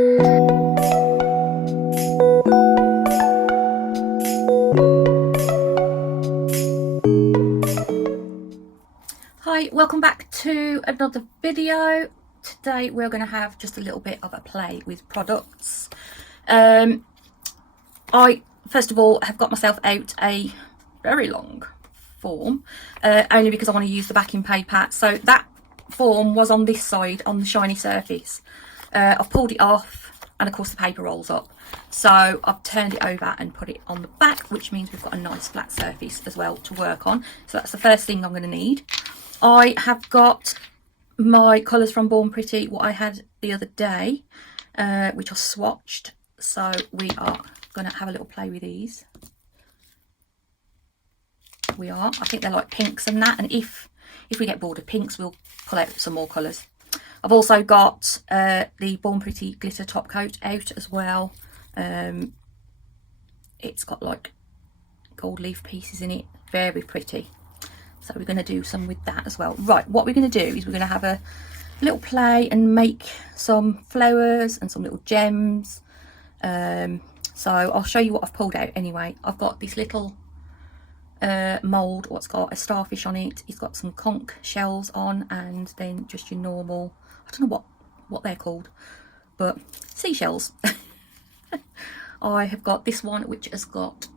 Hi, welcome back to another video. Today we're going to have just a little bit of a play with products. I first of all have got myself out a very long form, only because I want to use the backing paper. So that form was on this side on the shiny surface. I've pulled it off, and of course the paper rolls up, so I've turned it over and put it on the back, which means we've got a nice flat surface as well to work on. So that's the first thing I'm going to need. I have got my colours from Born Pretty, what I had the other day, which I swatched. So we are going to have a little play with these. I think they're like pinks and that, and if we get bored of pinks, we'll pull out some more colours. I've also got the Born Pretty glitter top coat out as well. It's got like gold leaf pieces in it, very pretty. So we're going to do some with that as well. Right, what we're going to do is we're going to have a little play and make some flowers and some little gems. So I'll show you what I've pulled out anyway. I've got this little mould, what's got a starfish on it. It's got some conch shells on, and then just your normal, I don't know what they're called, but seashells. I have got this one which has got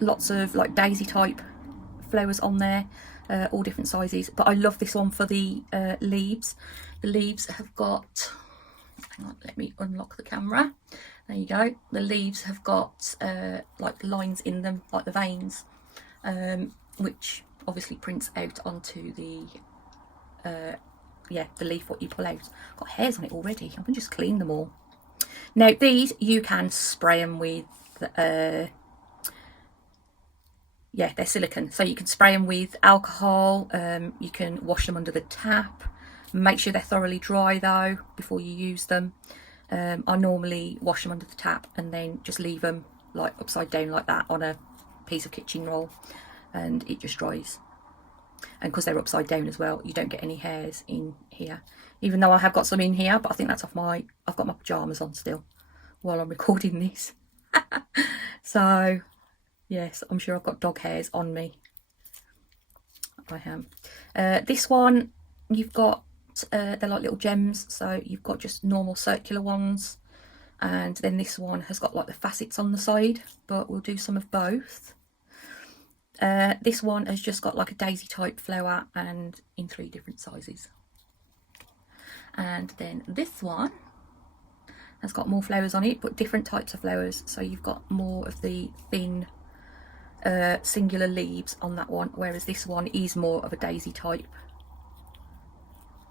lots of like daisy type flowers on there, all different sizes, but I love this one for the leaves. The leaves have got, hang on, let me unlock the camera. There you go. The leaves have got like lines in them, like the veins, which obviously prints out onto the the leaf what you pull out. Got hairs on it already. I can just clean them all. Now these you can spray them with yeah, they're silicone, so you can spray them with alcohol. You can wash them under the tap. Make sure they're thoroughly dry though before you use them. I normally wash them under the tap and then just leave them like upside down like that on a piece of kitchen roll, and it just dries. And because they're upside down as well, you don't get any hairs in here, even though I have got some in here, but I think that's off I've got my pyjamas on still while I'm recording this. So yes, I'm sure I've got dog hairs on me. I am. This one, you've got, they're like little gems, so you've got just normal circular ones, and then this one has got like the facets on the side, but we'll do some of both. This one has just got like a daisy type flower and in 3 different sizes. And then this one has got more flowers on it, but different types of flowers, so you've got more of the thin singular leaves on that one, whereas this one is more of a daisy type.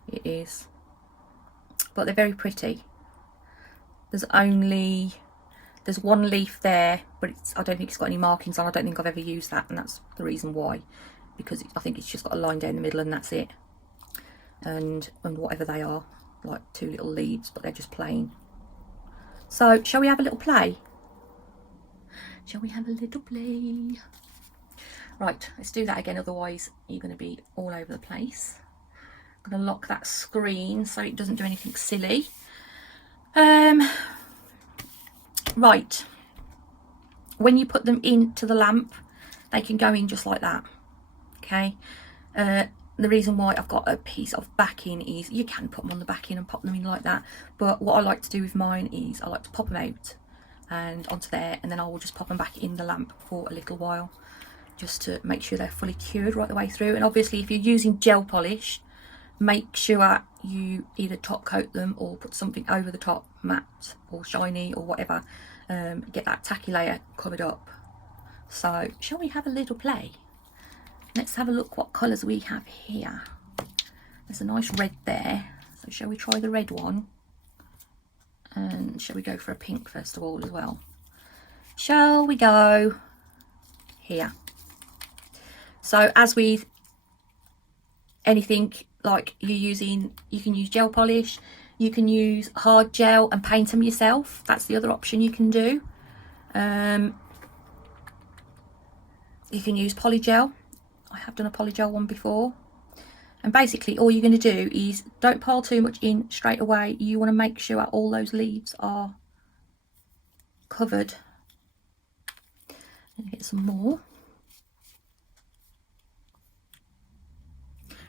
It is, but they're very pretty. There's one leaf there, but I don't think it's got any markings on. I don't think I've ever used that, and that's the reason why, because I think it's just got a line down the middle and that's it. And whatever they are, like 2 little leaves, but they're just plain. So shall we have a little play? Shall we have a little play? Right, let's do that again, otherwise you're going to be all over the place. I'm going to lock that screen so it doesn't do anything silly. Right, when you put them into the lamp, they can go in just like that, okay? The reason why I've got a piece of backing is you can put them on the backing and pop them in like that, but what I like to do with mine is I like to pop them out and onto there, and then I will just pop them back in the lamp for a little while, just to make sure they're fully cured right the way through. And obviously if you're using gel polish, make sure you either top coat them or put something over the top, matte or shiny or whatever, get that tacky layer covered up. So shall we have a little play? Let's have a look what colours we have here. There's a nice red there, so shall we try the red one? And shall we go for a pink first of all as well? Shall we go here? So as with anything like you're using, you can use gel polish, you can use hard gel and paint them yourself. That's the other option you can do. You can use polygel. I have done a polygel one before. And basically all you're going to do is don't pile too much in straight away. You want to make sure all those leaves are covered. And get some more.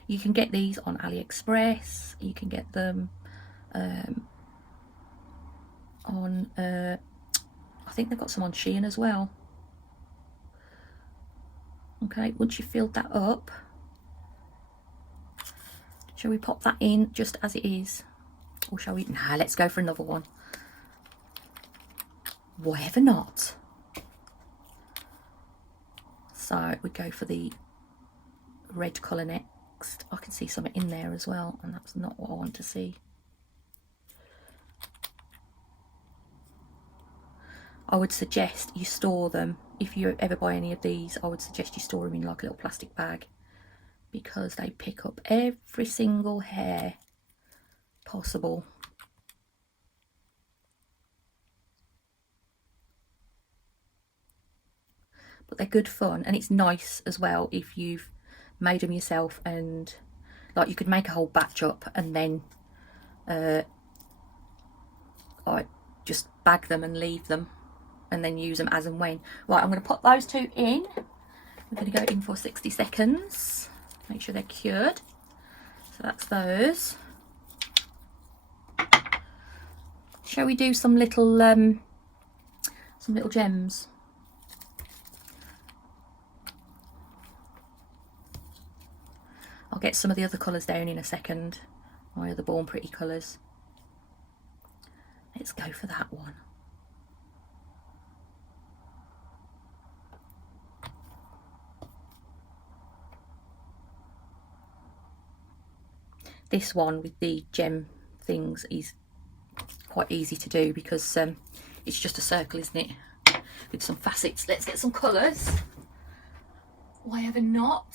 You can get these on AliExpress. You can get them on, I think they've got some on Shein as well. Okay, once you've filled that up, shall we pop that in just as it is? Or shall we? Nah, let's go for another one. Whatever not. So we go for the red colour next. I can see something in there as well, and that's not what I want to see. I would suggest you store them. If you ever buy any of these, I would suggest you store them in like a little plastic bag, because they pick up every single hair possible. But they're good fun, and it's nice as well if you've made them yourself, and like you could make a whole batch up and then I just bag them and leave them and then use them as and when. Right, I'm going to put those two in. We're going to go in for 60 seconds. Make sure they're cured. So that's those. Shall we do some little gems? I'll get some of the other colours down in a second. My other Born Pretty colours. Let's go for that one. This one with the gem things is quite easy to do because it's just a circle, isn't it? With some facets. Let's get some colours. Why ever not?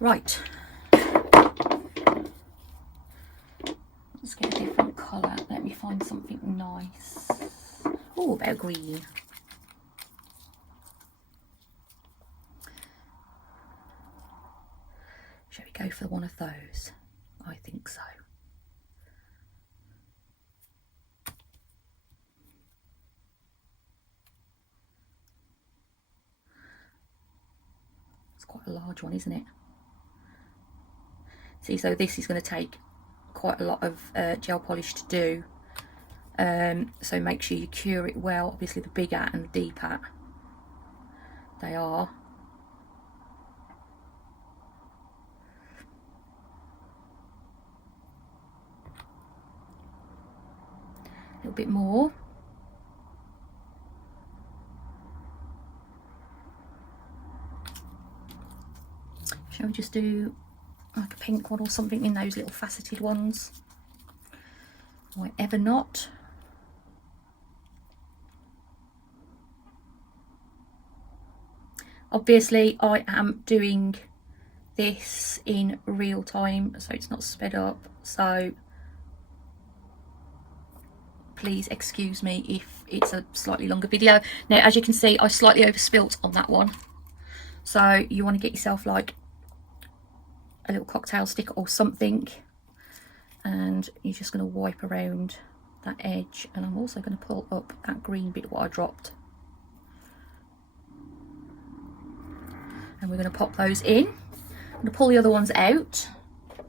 Right. Let's get a different colour. Let me find something nice. Oh, about green. Shall we go for one of those? I think so. It's quite a large one, isn't it? See, so this is going to take quite a lot of gel polish to do. So make sure you cure it well. Obviously the bigger and the deeper they are, a little bit more. Shall we just do like a pink one or something in those little faceted ones? Whatever not. Obviously I am doing this in real time, so it's not sped up, so please excuse me if it's a slightly longer video. Now as you can see, I slightly overspilt on that one, so you want to get yourself like a little cocktail stick or something, and you're just going to wipe around that edge. And I'm also going to pull up that green bit what I dropped, and we're going to pop those in. I'm going to pull the other ones out,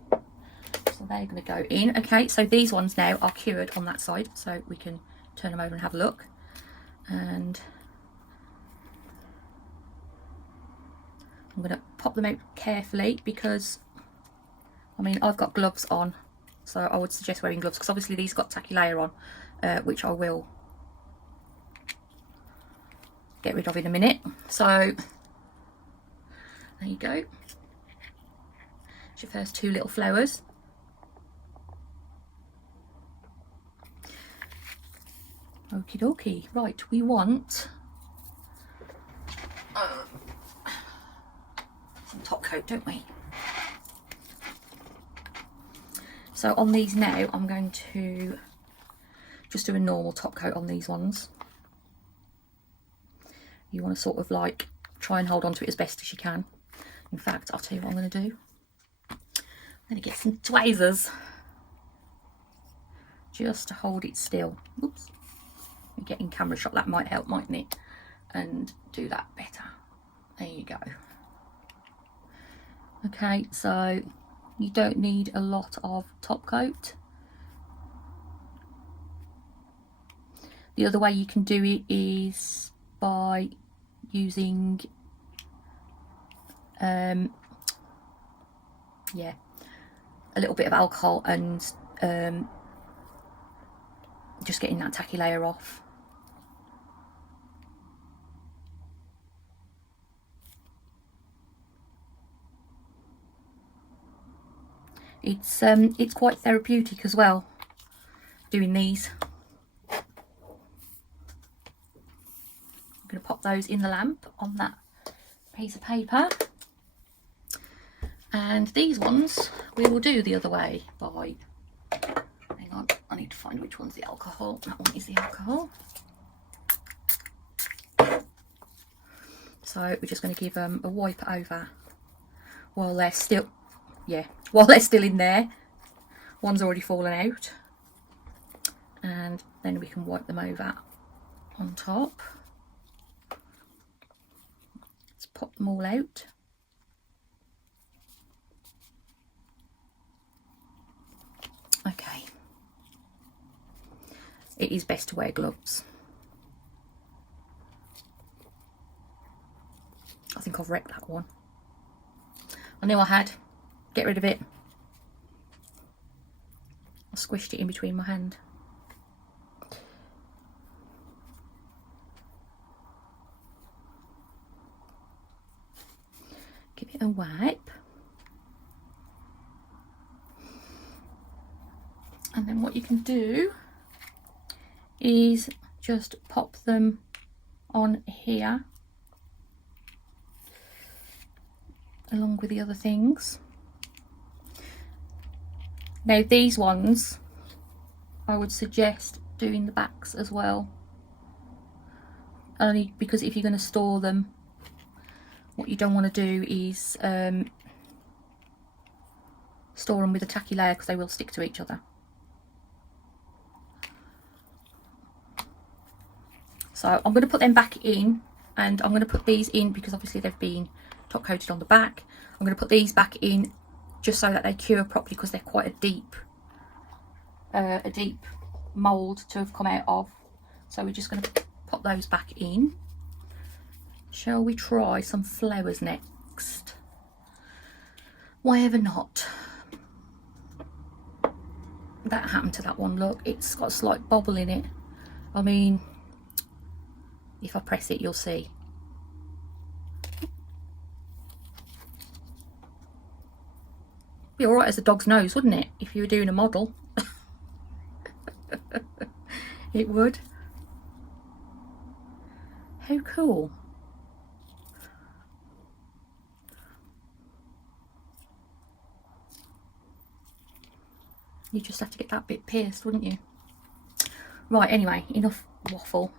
so they're going to go in. Okay, so these ones now are cured on that side, so we can turn them over and have a look. And I'm going to pop them out carefully because, I mean, I've got gloves on, so I would suggest wearing gloves, because obviously these got tacky layer on, which I will get rid of in a minute. So there you go. It's your first two little flowers. Okie dokie. Right, we want some top coat, don't we? So on these now, I'm going to just do a normal top coat on these ones. you want to sort of like try and hold on to it as best as you can. In fact, I'll tell you what I'm going to do. I'm going to get some tweezers just to hold it still. Oops. Getting camera shot, that might help, mightn't it? And do that better. There you go. Okay, so you don't need a lot of top coat. The other way you can do it is by using yeah, a little bit of alcohol and just getting that tacky layer off. It's quite therapeutic as well, doing these. I'm going to pop those in the lamp on that piece of paper. And these ones we will do the other way by, hang on, I need to find which one's the alcohol. That one is the alcohol. So we're just going to give them a wipe over while they're still, while they're still in there. One's already fallen out, and then we can wipe them over on top. Let's pop them all out. Okay, it is best to wear gloves. I think I've wrecked that one. I knew I had. Get rid of it. I squished it in between my hand. Give it a wipe. And then what you can do is just pop them on here along with the other things. Now these ones I would suggest doing the backs as well, only because if you're going to store them, what you don't want to do is store them with a tacky layer, because they will stick to each other. So I'm going to put them back in, and I'm going to put these in because obviously they've been top coated on the back. I'm going to put these back in just so that they cure properly, because they're quite a deep mould to have come out of. So we're just going to pop those back in. Shall we try some flowers next? Why ever not? That happened to that one, look, it's got a slight bobble in it. I mean, if I press it, you'll see. Be alright as a dog's nose, wouldn't it? If you were doing a model. It would. How cool. You just have to get that bit pierced, wouldn't you? Right, anyway, enough waffle.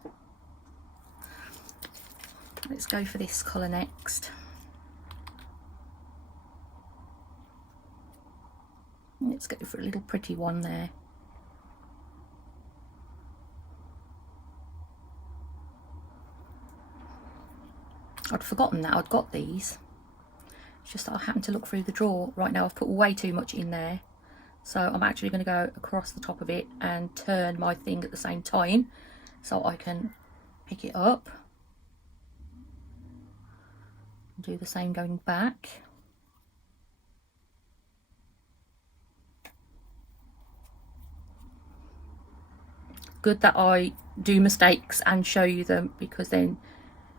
Let's go for this colour next. Let's go for a little pretty one there. I'd forgotten that I'd got these. It's just that I happened to look through the drawer. Right now I've put way too much in there. So I'm actually going to go across the top of it and turn my thing at the same time so I can pick it up. Do the same going back. Good that I do mistakes and show you them, because then,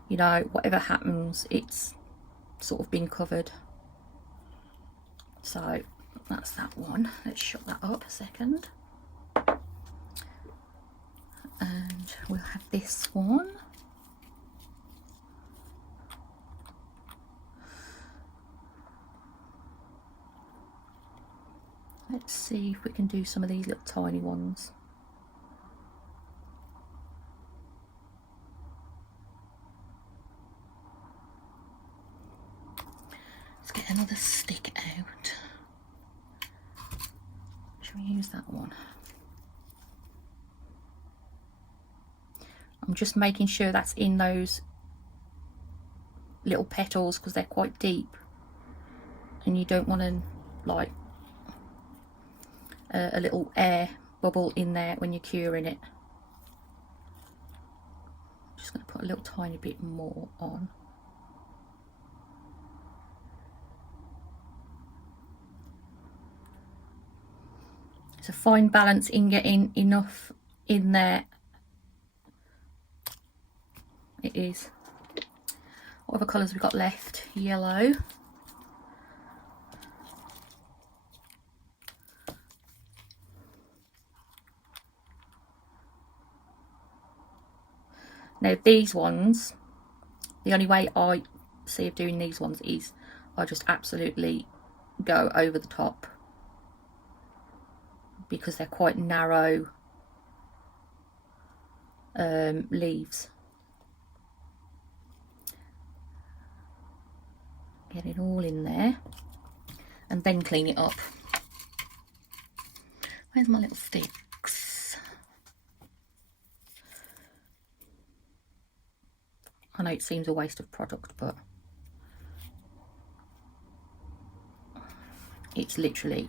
you know, whatever happens, it's sort of been covered. So that's that one. Let's shut that up a second. And we'll have this one. Let's see if we can do some of these little tiny ones. get another stick out. Shall we use that one? I'm just making sure that's in those little petals because they're quite deep, and you don't want to like a little air bubble in there when you're curing it. I'm just going to put a little tiny bit more on. It's a fine balance in getting enough in there. It is. What other colours we got left? Yellow. Now these ones, the only way I see of doing these ones is I just absolutely go over the top, because they're quite narrow leaves. Get it all in there and then clean it up. Where's my little sticks? I know it seems a waste of product, but it's literally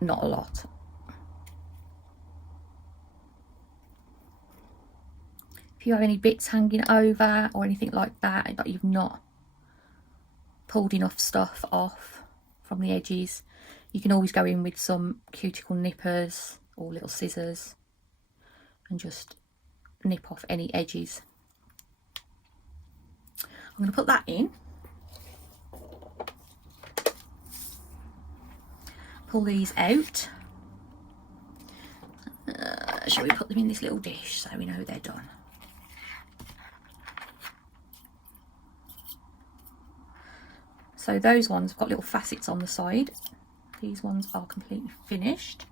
not a lot. If you have any bits hanging over or anything like that, that you've not pulled enough stuff off from the edges, you can always go in with some cuticle nippers or little scissors and just nip off any edges. I'm going to put that in. Pull these out. Shall we put them in this little dish so we know they're done? So those ones have got little facets on the side. These ones are completely finished.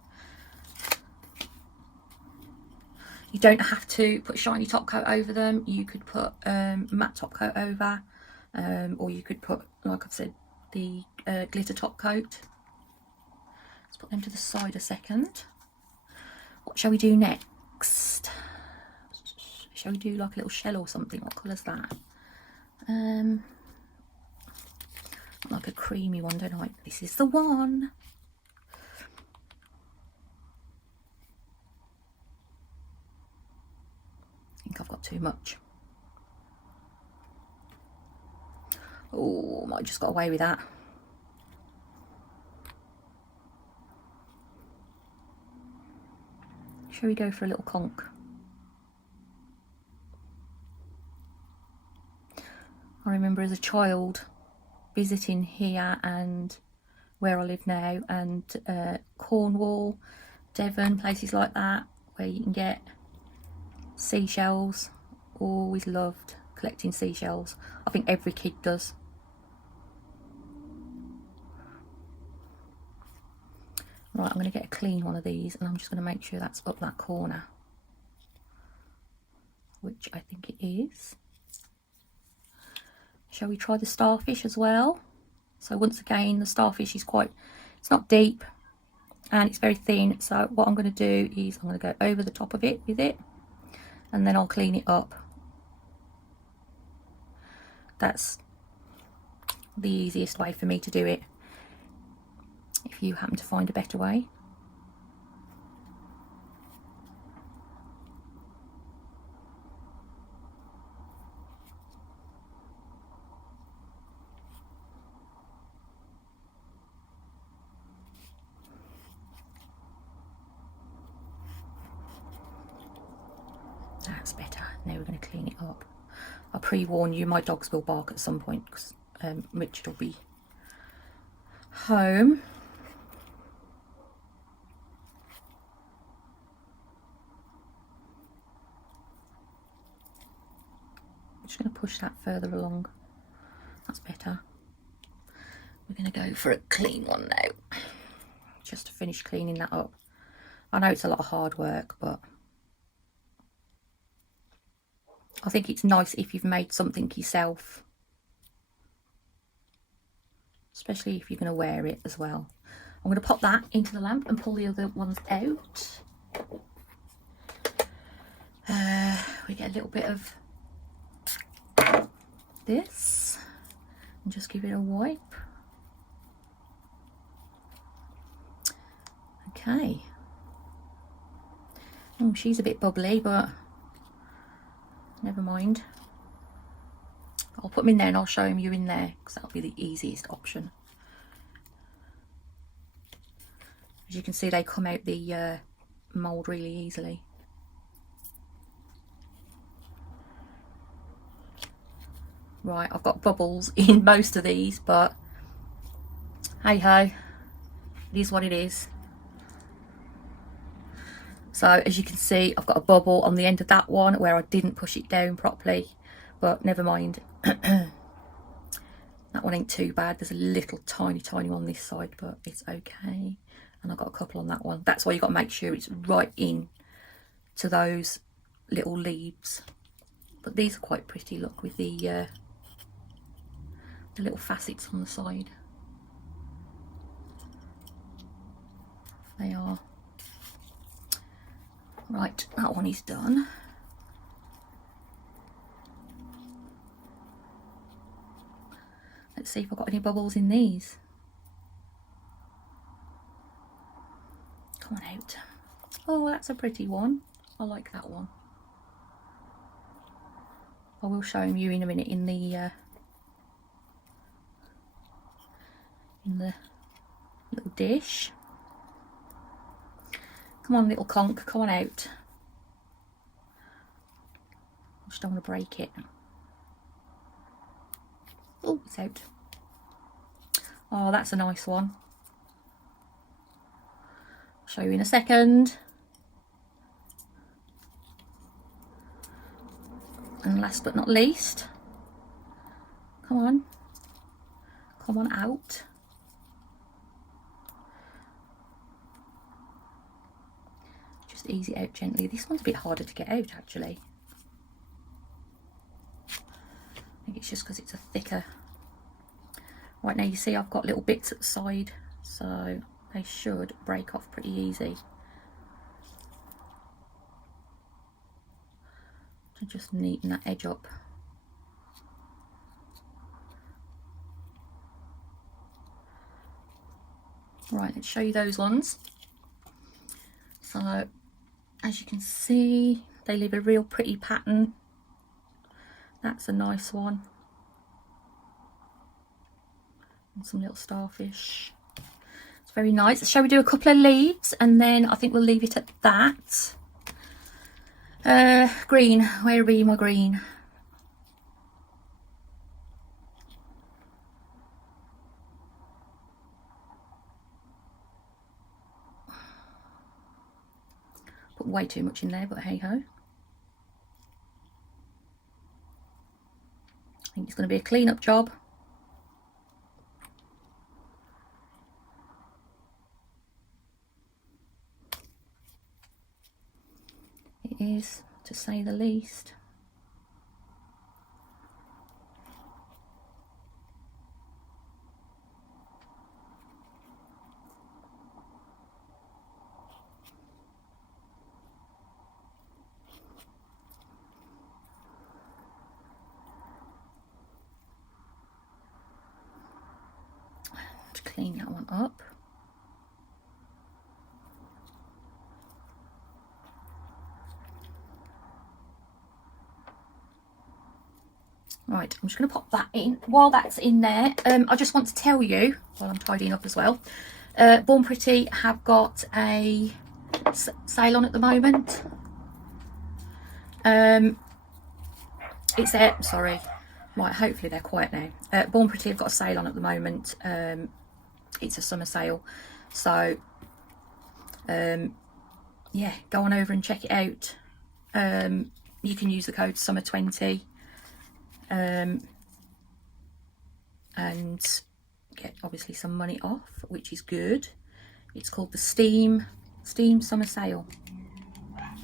You don't have to put shiny top coat over them. You could put matte top coat over, or you could put, like I've said, the glitter top coat. Let's put them to the side a second. What shall we do next? Shall we do like a little shell or something? What colour's that? Like a creamy one, don't I? This is the one. I think I've got too much. Oh, I just got away with that. Shall we go for a little conch? I remember as a child visiting here and where I live now, and Cornwall, Devon, places like that where you can get seashells. Always loved collecting seashells. I think every kid does. Right, I'm going to get a clean one of these and I'm just going to make sure that's up that corner, which I think it is. Shall we try the starfish as well? So once again, the starfish is quite, it's not deep and it's very thin. So what I'm going to do is I'm going to go over the top of it with it and then I'll clean it up. That's the easiest way for me to do it. If you happen to find a better way. That's better. Now we're going to clean it up. I'll pre-warn you, my dogs will bark at some point because Richard will be home. I'm just going to push that further along. That's better. We're going to go for a clean one now, just to finish cleaning that up. I know it's a lot of hard work, but I think it's nice if you've made something yourself especially if you're going to wear it as well. I'm going to pop that into the lamp and pull the other ones out. We get a little bit of this and just give it a wipe. Okay. Oh, she's a bit bubbly, but never mind. I'll put them in there and I'll show you in there because that'll be the easiest option. As you can see, they come out the mould really easily. Right, I've got bubbles in most of these, but hey ho, it is what it is. So as you can see, I've got a bubble on the end of that one where I didn't push it down properly, but never mind. That one ain't too bad. There's a little tiny one on this side, but it's okay. And I've got a couple on that one. That's why you've got to make sure it's right in to those little leaves. But these are quite pretty, look, with the little facets on the side. They are. Right, that one is done. Let's see if I've got any bubbles in these. Come on out. Oh, that's a pretty one. I like that one. I will show you in a minute in the little dish. Come on, little conch, come on out. I just don't want to break it. Oh, it's out. Oh, that's a nice one. I'll show you in a second. And last but not least, come on out. Just ease it out gently. This one's a bit harder to get out actually. I think it's just because it's a thicker. Right, now you see I've got little bits at the side, so they should break off pretty easy. To just neaten that edge up. Right, let's show you those ones. So as you can see, they leave a real pretty pattern. That's a nice one. And some little starfish. It's very nice. Shall we do a couple of leaves and then I think we'll leave it at that. Green, where be my green? Put way too much in there, but hey ho. I think it's going to be a clean up job. It is, to say the least. To clean that one up. Right, I'm just going to pop that in. While that's in there, I just want to tell you, while I'm tidying up as well, Born Pretty have got a sale on at the moment. It's there, sorry. Right, hopefully they're quiet now. Born Pretty have got a sale on at the moment. It's a summer sale. So, yeah, go on over and check it out. You can use the code SUMMER20. And get obviously some money off, which is good. It's called the Steam Summer Sale.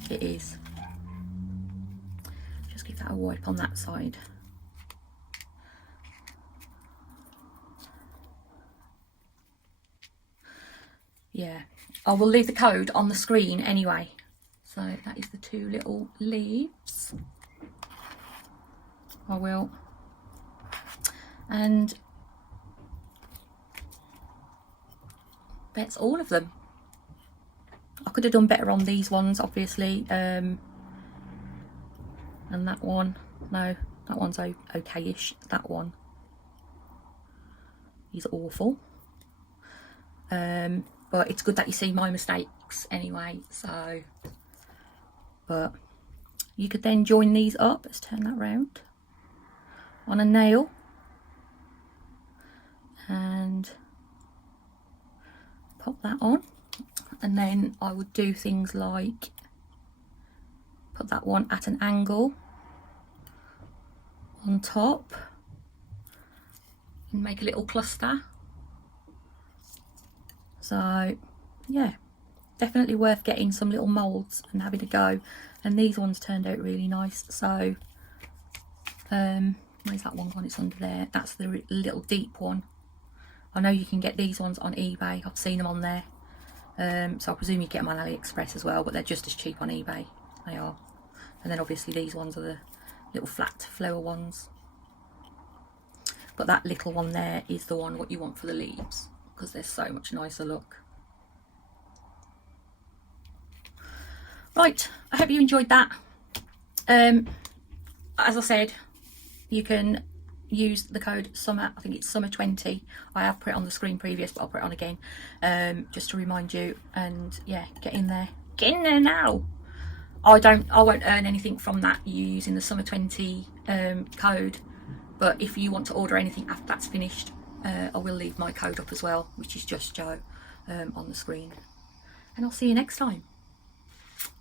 It is. Just give that a wipe on that side. yeah, I will leave the code on the screen anyway. So that is the 2 little leaves. I will. And that's all of them. I could have done better on these ones, obviously. And that one, no, that one's okay-ish. That one is awful. But it's good that you see my mistakes anyway. So, but you could then join these up. Let's turn that round on a nail and pop that on. And then I would do things like put that one at an angle on top and make a little cluster. So yeah, definitely worth getting some little moulds and having a go. And these ones turned out really nice. So where's that one gone? It's under there. That's the little deep one. I know you can get these ones on eBay. I've seen them on there. So I presume you get them on AliExpress as well, but they're just as cheap on eBay. They are. And then obviously these ones are the little flat flower ones. But that little one there is the one what you want for the leaves, because they're so much nicer look. Right, I hope you enjoyed that. As I said, you can use the code summer. I think it's summer20. I have put it on the screen previous, but I'll put it on again just to remind you. And yeah, get in there now. I won't earn anything from that, you using the summer20 code, but if you want to order anything after that's finished, I will leave my code up as well, which is JUSTJO, on the screen. And I'll see you next time.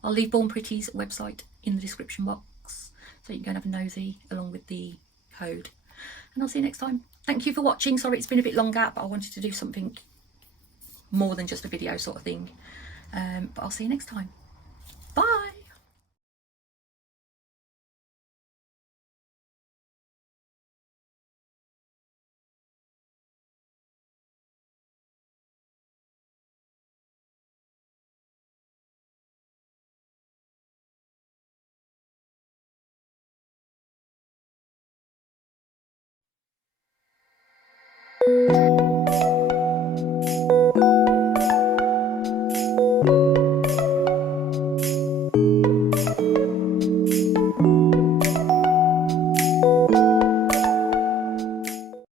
I'll leave Born Pretty's website in the description box, so you can go and have a nosy along with the code. And I'll see you next time. Thank you for watching. Sorry it's been a bit longer, but I wanted to do something more than just a video sort of thing. But I'll see you next time. Bye.